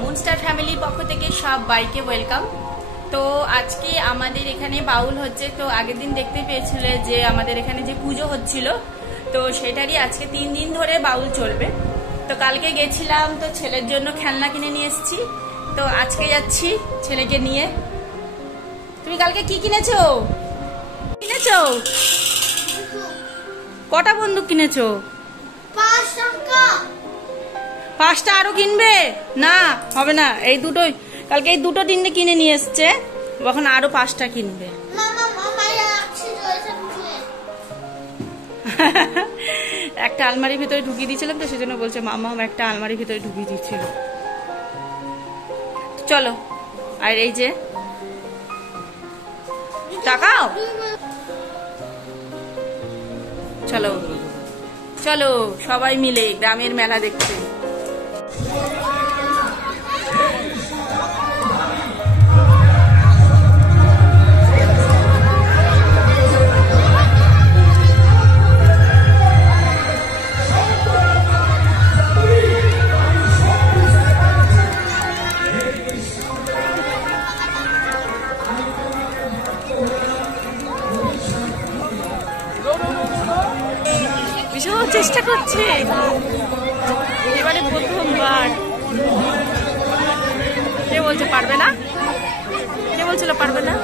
Munster ফ্যামিলির পক্ষ থেকে সবাইকে ওয়েলকাম। তো আজকে আমাদের এখানে বাউল হচ্ছে। তো আগের দিন দেখতে পেয়েছিলে যে আমাদের এখানে যে পুজো হচ্ছিল, তো সেটারই আজকে 3 দিন ধরে বাউল চলবে। তো কালকে গেছিলাম, তো ছেলের জন্য খেলনা কিনে নিয়ে এসেছি। তো আজকে যাচ্ছি ছেলেকে নিয়ে। তুমি কালকে কি কিনেছো? কটা বন্দুক কিনেছো? 5টা আরো কিনবে? না, হবে না, এই দুটোই কালকে, এই দুটো তিনটে কিনে নিয়ে এসছে, এখন আরো 5টা কিনবে। একটা আলমারির ভিতরে ঢুকিয়ে দিয়েছিলাম, তো সেজন্য বলছে মামা একটা আলমারির ভিতরে ঢুকিয়ে দিয়েছিল। চলো, আর এই যে টাকাও, চলো চলো সবাই মিলে গ্রামের মেলা দেখতে। ভীষণ চেষ্টা করছে, এবারে প্রথমবার। কে বলছে পারবে না? কে বলছিল পারবে না?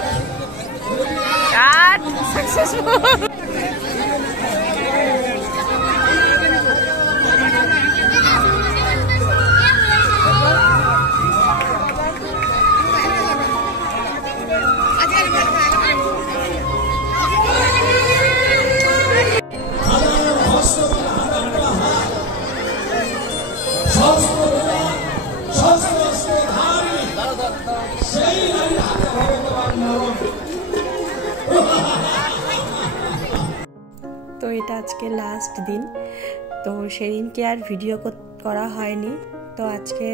সাকসেসফুল। তো এটা আজকে লাস্ট দিন, তো সেদিনকে আর ভিডিও করা হয়নি। তো আজকে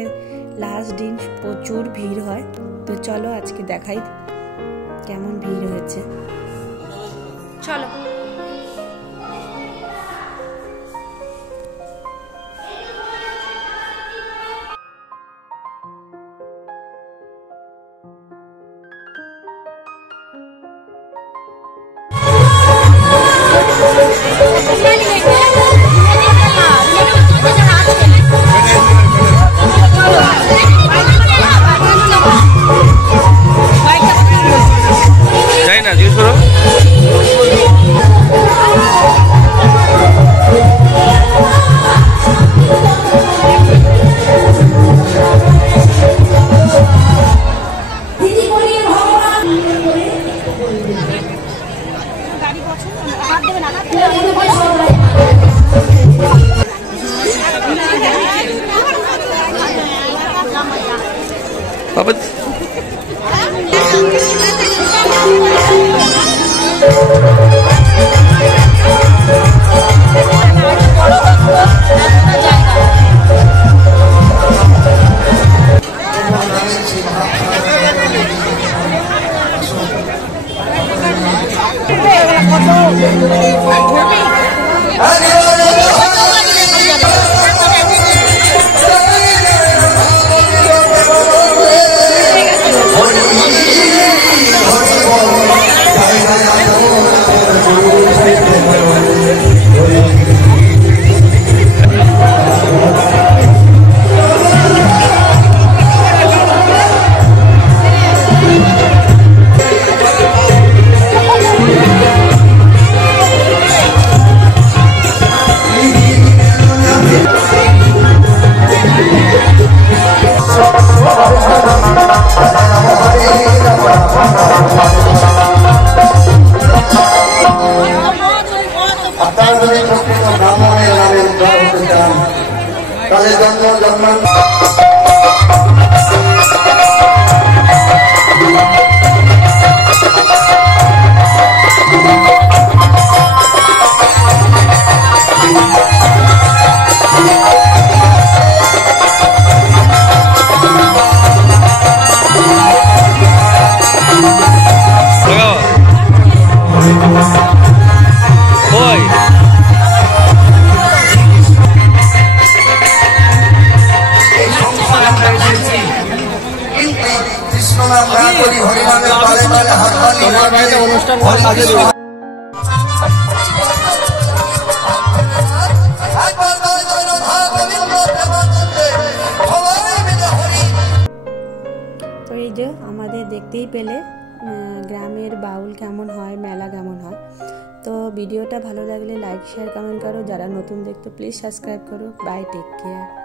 লাস্ট দিন, প্রচুর ভিড় হয়। তো চলো আজকে দেখাই কেমন ভিড় হয়েছে। চলো। যাই না জিজ্ঞেস করো। বাবা Oi. আর্তনাদ না করি হরিনামের তালে তালে হাততালি না দিয়ে হরি তো এই যে আমাদের দেখতেই পেলে গ্রামের বাউল কেমন হয়, মেলা কেমন হয়। তো ভিডিওটা ভালো লাগলে লাইক শেয়ার কমেন্ট করো, যারা নতুন দেখতো প্লিজ সাবস্ক্রাইব করো। Bye, take care.